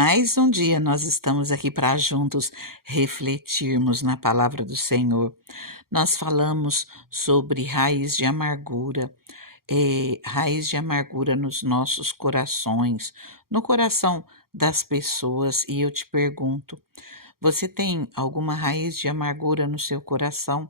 Mais um dia nós estamos aqui para juntos refletirmos na palavra do Senhor. Nós falamos sobre raiz de amargura, raiz de amargura nos nossos corações, no coração das pessoas, e eu te pergunto: você tem alguma raiz de amargura no seu coração?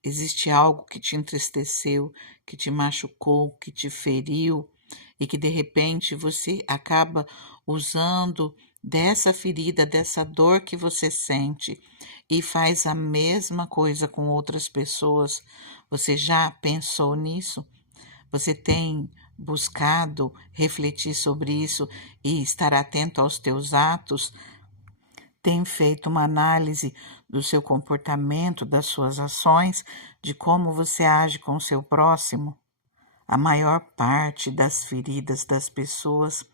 Existe algo que te entristeceu, que te machucou, que te feriu e que de repente você acaba usando dessa ferida, dessa dor que você sente e faz a mesma coisa com outras pessoas? Você já pensou nisso? Você tem buscado refletir sobre isso e estar atento aos teus atos? Tem feito uma análise do seu comportamento, das suas ações, de como você age com o seu próximo? A maior parte das feridas das pessoas,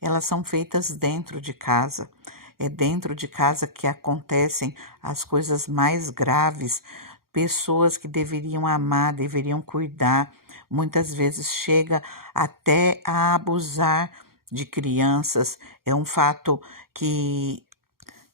elas são feitas dentro de casa. É dentro de casa que acontecem as coisas mais graves. Pessoas que deveriam amar, deveriam cuidar, muitas vezes chega até a abusar de crianças. É um fato que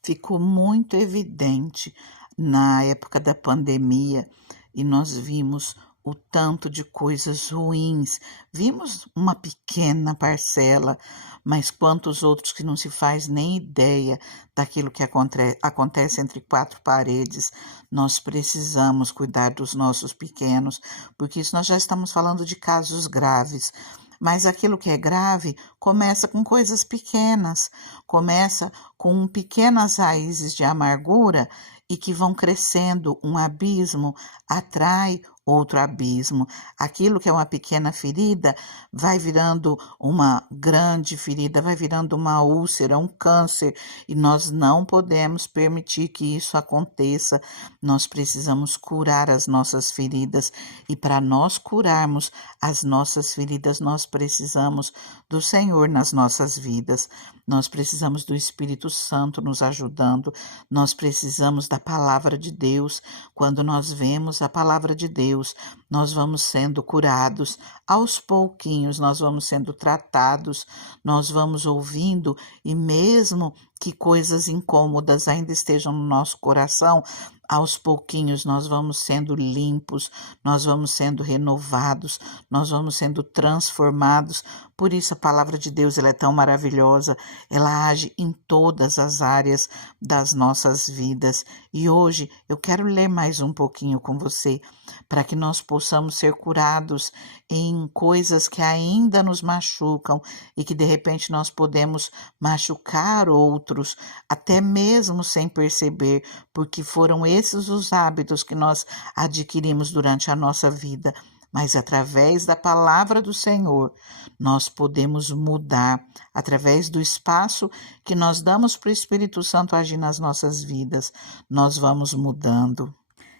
ficou muito evidente na época da pandemia e nós vimos o tanto de coisas ruins. Vimos uma pequena parcela, mas quantos outros que não se faz nem ideia daquilo que acontece entre quatro paredes. Nós precisamos cuidar dos nossos pequenos, porque isso nós já estamos falando de casos graves. Mas aquilo que é grave começa com coisas pequenas, começa com pequenas raízes de amargura e que vão crescendo. Um abismo atrai outro abismo. Aquilo que é uma pequena ferida vai virando uma grande ferida, vai virando uma úlcera, um câncer, e nós não podemos permitir que isso aconteça. Nós precisamos curar as nossas feridas, e para nós curarmos as nossas feridas, nós precisamos do Senhor nas nossas vidas. Nós precisamos do Espírito Santo nos ajudando, nós precisamos da palavra de Deus. Quando nós vemos a palavra de Deus, nós vamos sendo curados, aos pouquinhos nós vamos sendo tratados, nós vamos ouvindo, e mesmo que coisas incômodas ainda estejam no nosso coração, aos pouquinhos nós vamos sendo limpos, nós vamos sendo renovados, nós vamos sendo transformados. Por isso a palavra de Deus, ela é tão maravilhosa, ela age em todas as áreas das nossas vidas. E hoje eu quero ler mais um pouquinho com você, para que nós possamos ser curados em coisas que ainda nos machucam e que de repente nós podemos machucar outros, até mesmo sem perceber, porque foram esses os hábitos que nós adquirimos durante a nossa vida. Mas através da palavra do Senhor, nós podemos mudar, através do espaço que nós damos para o Espírito Santo agir nas nossas vidas, nós vamos mudando.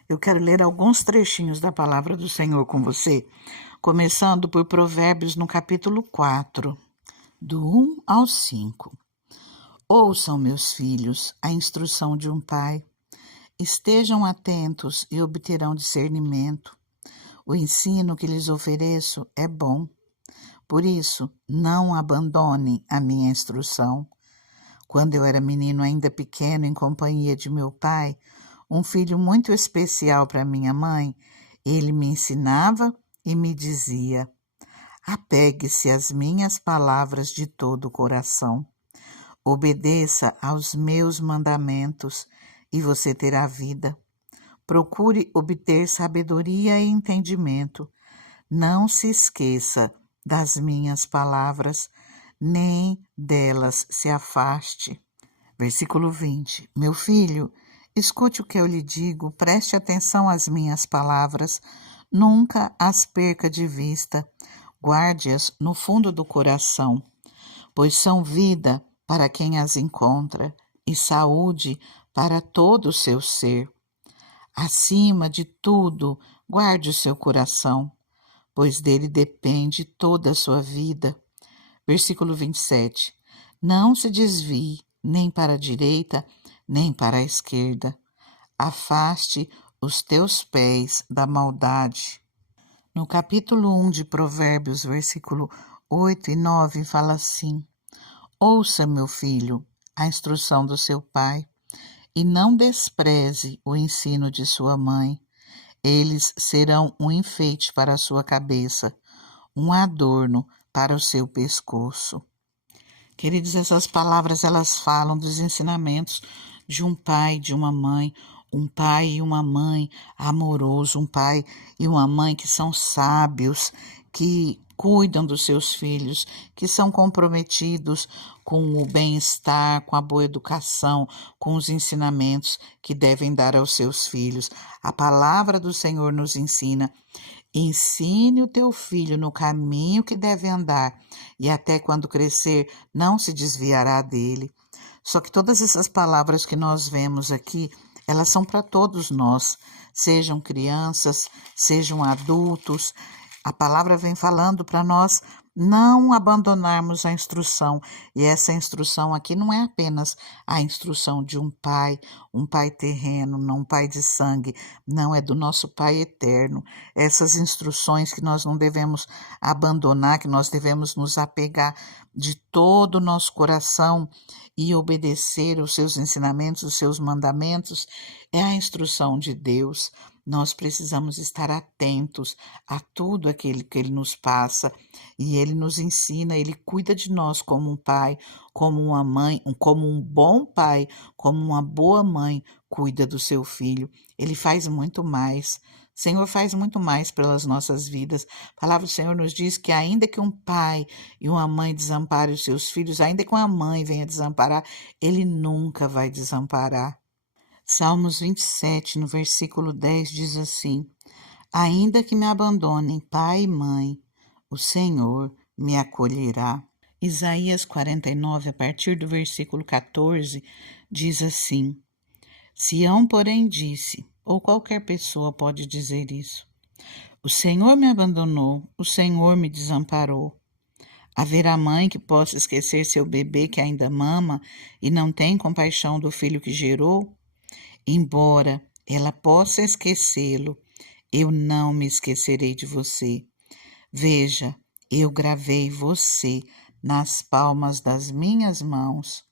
Eu quero ler alguns trechinhos da palavra do Senhor com você, começando por Provérbios no capítulo 4, do 1 ao 5. Ouçam, meus filhos, a instrução de um pai. Estejam atentos e obterão discernimento. O ensino que lhes ofereço é bom. Por isso, não abandonem a minha instrução. Quando eu era menino ainda pequeno, em companhia de meu pai, um filho muito especial para minha mãe, ele me ensinava e me dizia: apegue-se às minhas palavras de todo o coração. Obedeça aos meus mandamentos e você terá vida. Procure obter sabedoria e entendimento. Não se esqueça das minhas palavras, nem delas se afaste. Versículo 20. Meu filho, escute o que eu lhe digo, preste atenção às minhas palavras, nunca as perca de vista, guarde-as no fundo do coração, pois são vida para quem as encontra e saúde para todo o seu ser. Acima de tudo, guarde o seu coração, pois dele depende toda a sua vida. Versículo 27. Não se desvie nem para a direita, nem para a esquerda. Afaste os teus pés da maldade. No capítulo 1 de Provérbios, versículo 8 e 9, fala assim: ouça, meu filho, a instrução do seu pai e não despreze o ensino de sua mãe. Eles serão um enfeite para a sua cabeça, um adorno para o seu pescoço. Queridos, essas palavras elas falam dos ensinamentos de um pai, de uma mãe, um pai e uma mãe amoroso, um pai e uma mãe que são sábios, que cuidam dos seus filhos, que são comprometidos com o bem-estar, com a boa educação, com os ensinamentos que devem dar aos seus filhos. A palavra do Senhor nos ensina: ensine o teu filho no caminho que deve andar, e até quando crescer, não se desviará dele. Só que todas essas palavras que nós vemos aqui, elas são para todos nós, sejam crianças, sejam adultos. A palavra vem falando para nós não abandonarmos a instrução, e essa instrução aqui não é apenas a instrução de um pai terreno, não um pai de sangue, não, é do nosso Pai eterno. Essas instruções que nós não devemos abandonar, que nós devemos nos apegar de todo o nosso coração e obedecer os seus ensinamentos, os seus mandamentos, é a instrução de Deus. Nós precisamos estar atentos a tudo aquilo que Ele nos passa, e Ele nos ensina, Ele cuida de nós como um pai, como uma mãe, como um bom pai, como uma boa mãe cuida do seu filho. Ele faz muito mais. O Senhor faz muito mais pelas nossas vidas. A palavra do Senhor nos diz que ainda que um pai e uma mãe desamparem os seus filhos, ainda que uma mãe venha desamparar, Ele nunca vai desamparar. Salmos 27, no versículo 10, diz assim: ainda que me abandonem pai e mãe, o Senhor me acolherá. Isaías 49, a partir do versículo 14, diz assim: Sião, porém, disse, ou qualquer pessoa pode dizer isso: o Senhor me abandonou, o Senhor me desamparou. Haverá mãe que possa esquecer seu bebê que ainda mama e não tem compaixão do filho que gerou? Embora ela possa esquecê-lo, eu não me esquecerei de você. Veja, eu gravei você nas palmas das minhas mãos.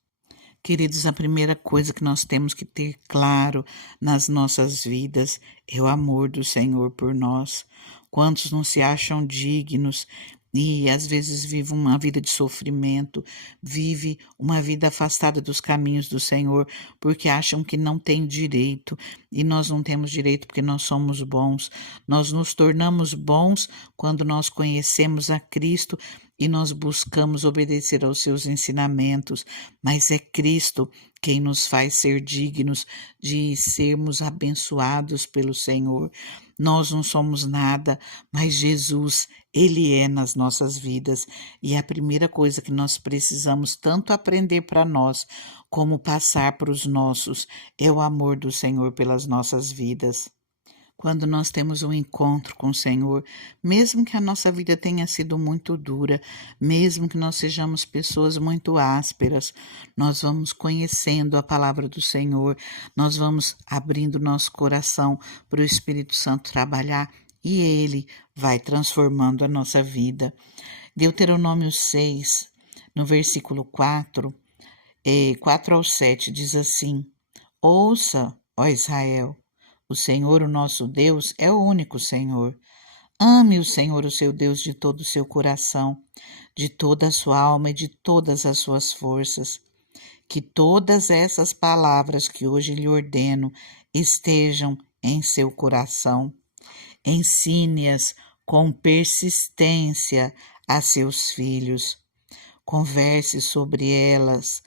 Queridos, a primeira coisa que nós temos que ter claro nas nossas vidas é o amor do Senhor por nós. Quantos não se acham dignos e às vezes vivem uma vida de sofrimento, vive uma vida afastada dos caminhos do Senhor, porque acham que não tem direito, e nós não temos direito porque nós somos bons. Nós nos tornamos bons quando nós conhecemos a Cristo e nós buscamos obedecer aos seus ensinamentos, mas é Cristo quem nos faz ser dignos de sermos abençoados pelo Senhor. Nós não somos nada, mas Jesus, Ele é nas nossas vidas, e a primeira coisa que nós precisamos tanto aprender para nós, como passar para os nossos, é o amor do Senhor pelas nossas vidas. Quando nós temos um encontro com o Senhor, mesmo que a nossa vida tenha sido muito dura, mesmo que nós sejamos pessoas muito ásperas, nós vamos conhecendo a palavra do Senhor, nós vamos abrindo nosso coração para o Espírito Santo trabalhar, e Ele vai transformando a nossa vida. Deuteronômio 6, no versículo 4, 4 ao 7, diz assim: Ouça, ó Israel, o Senhor, o nosso Deus, é o único Senhor. Ame o Senhor, o seu Deus, de todo o seu coração, de toda a sua alma e de todas as suas forças. Que todas essas palavras que hoje lhe ordeno estejam em seu coração. Ensine-as com persistência a seus filhos. Converse sobre elas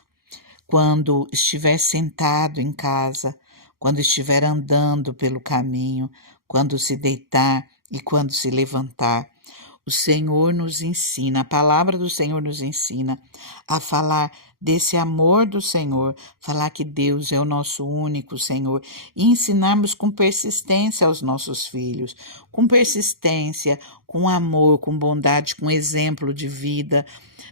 quando estiver sentado em casa, quando estiver andando pelo caminho, quando se deitar e quando se levantar. O Senhor nos ensina, a palavra do Senhor nos ensina a falar desse amor do Senhor, falar que Deus é o nosso único Senhor, e ensinarmos com persistência aos nossos filhos, com persistência, com amor, com bondade, com exemplo de vida.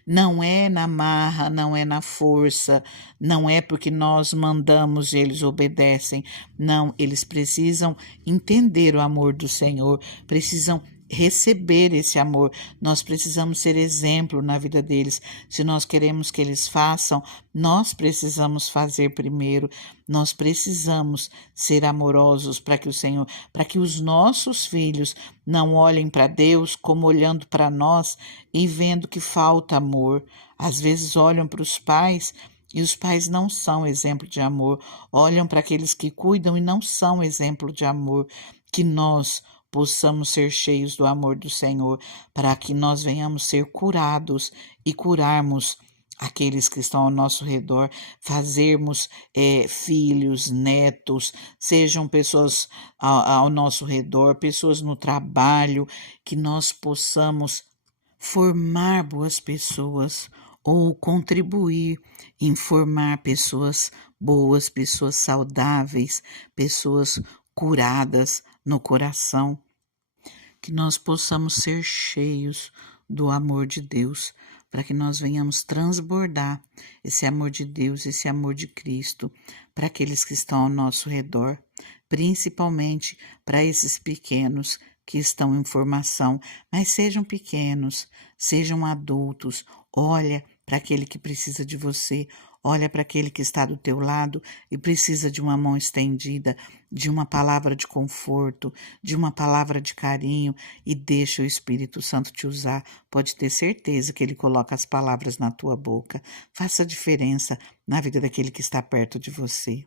Não é na marra, não é na força, não é porque nós mandamos e eles obedecem. Não, eles precisam entender o amor do Senhor, precisam receber esse amor. Nós precisamos ser exemplo na vida deles. Se nós queremos que eles façam, nós precisamos fazer primeiro. Nós precisamos ser amorosos para que o Senhor, para que os nossos filhos não olhem para Deus como olhando para nós e vendo que falta amor. Às vezes olham para os pais e os pais não são exemplo de amor. Olham para aqueles que cuidam e não são exemplo de amor. Que nós possamos ser cheios do amor do Senhor, para que nós venhamos ser curados e curarmos aqueles que estão ao nosso redor, fazermos filhos, netos, sejam pessoas ao nosso redor, pessoas no trabalho, que nós possamos formar boas pessoas ou contribuir em formar pessoas boas, pessoas saudáveis, pessoas curadas no coração, que nós possamos ser cheios do amor de Deus, para que nós venhamos transbordar esse amor de Deus, esse amor de Cristo, para aqueles que estão ao nosso redor, principalmente para esses pequenos que estão em formação, mas sejam pequenos, sejam adultos. Olha para aquele que precisa de você, olha para aquele que está do teu lado e precisa de uma mão estendida, de uma palavra de conforto, de uma palavra de carinho, e deixa o Espírito Santo te usar. Pode ter certeza que ele coloca as palavras na tua boca. Faça a diferença na vida daquele que está perto de você.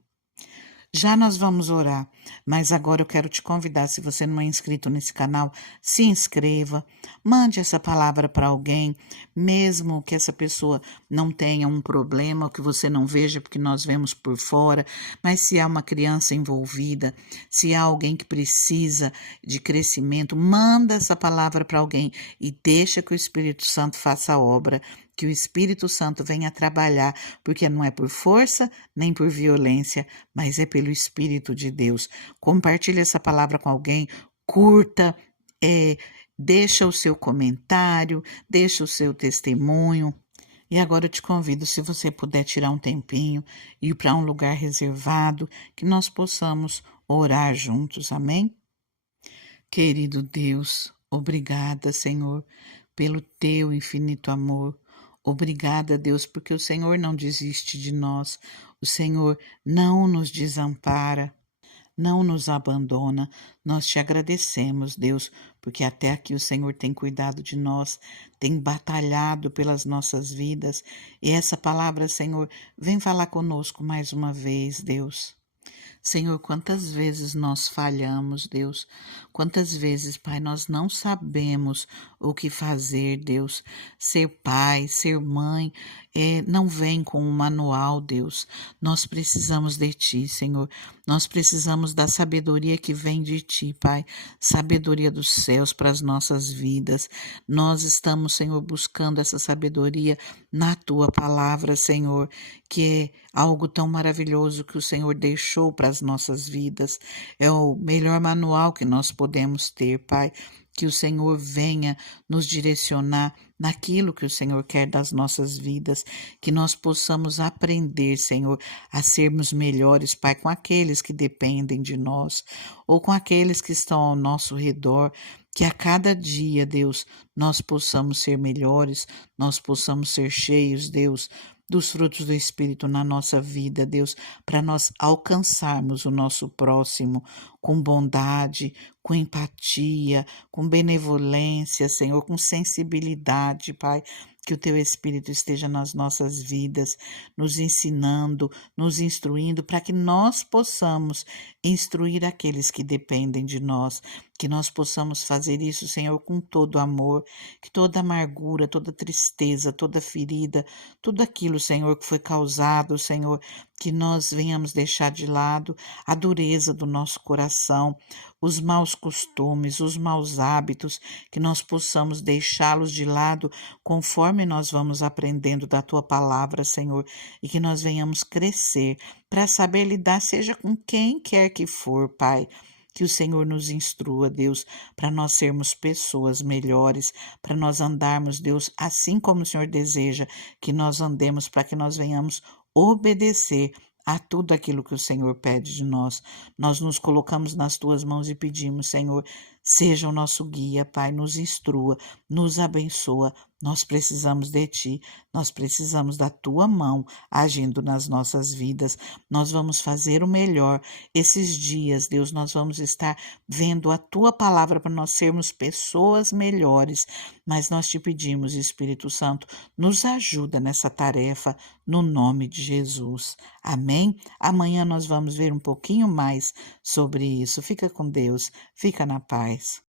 Já nós vamos orar, mas agora eu quero te convidar, se você não é inscrito nesse canal, se inscreva, mande essa palavra para alguém, mesmo que essa pessoa não tenha um problema, ou que você não veja, porque nós vemos por fora, mas se há uma criança envolvida, se há alguém que precisa de crescimento, manda essa palavra para alguém e deixa que o Espírito Santo faça a obra, que o Espírito Santo venha trabalhar, porque não é por força nem por violência, mas é pelo Espírito de Deus. Compartilhe essa palavra com alguém, curta, deixa o seu comentário, deixa o seu testemunho. E agora eu te convido, se você puder tirar um tempinho e ir para um lugar reservado, que nós possamos orar juntos, amém? Querido Deus, obrigada, Senhor, pelo teu infinito amor. Obrigada, Deus, porque o Senhor não desiste de nós, o Senhor não nos desampara, não nos abandona. Nós te agradecemos, Deus, porque até aqui o Senhor tem cuidado de nós, tem batalhado pelas nossas vidas. E essa palavra, Senhor, vem falar conosco mais uma vez, Deus. Senhor, quantas vezes nós falhamos, Deus, quantas vezes, Pai, nós não sabemos o que fazer, Deus. Ser pai, ser mãe, não vem com um manual, Deus. Nós precisamos de Ti, Senhor. Nós precisamos da sabedoria que vem de Ti, Pai. Sabedoria dos céus para as nossas vidas. Nós estamos, Senhor, buscando essa sabedoria na Tua palavra, Senhor, que é algo tão maravilhoso que o Senhor deixou para as nossas vidas. É o melhor manual que nós podemos ter, Pai. Que o Senhor venha nos direcionar naquilo que o Senhor quer das nossas vidas, que nós possamos aprender, Senhor, a sermos melhores, Pai, com aqueles que dependem de nós ou com aqueles que estão ao nosso redor, que a cada dia, Deus, nós possamos ser melhores, nós possamos ser cheios, Deus, dos frutos do Espírito na nossa vida, Deus, para nós alcançarmos o nosso próximo com bondade, com empatia, com benevolência, Senhor, com sensibilidade, Pai. Que o Teu Espírito esteja nas nossas vidas, nos ensinando, nos instruindo, para que nós possamos instruir aqueles que dependem de nós, que nós possamos fazer isso, Senhor, com todo amor, que toda amargura, toda tristeza, toda ferida, tudo aquilo, Senhor, que foi causado, Senhor, que nós venhamos deixar de lado a dureza do nosso coração, os maus costumes, os maus hábitos, que nós possamos deixá-los de lado conforme nós vamos aprendendo da Tua palavra, Senhor, e que nós venhamos crescer para saber lidar, seja com quem quer que for, Pai. Que o Senhor nos instrua, Deus, para nós sermos pessoas melhores, para nós andarmos, Deus, assim como o Senhor deseja que nós andemos, para que nós venhamos obedecer a tudo aquilo que o Senhor pede de nós. Nós nos colocamos nas Tuas mãos e pedimos, Senhor, Seja o nosso guia, Pai, nos instrua, nos abençoa. Nós precisamos de Ti, nós precisamos da Tua mão agindo nas nossas vidas. Nós vamos fazer o melhor. Esses dias, Deus, nós vamos estar vendo a Tua palavra para nós sermos pessoas melhores. Mas nós te pedimos, Espírito Santo, nos ajuda nessa tarefa, no nome de Jesus. Amém? Amanhã nós vamos ver um pouquinho mais sobre isso. Fica com Deus, fica na paz.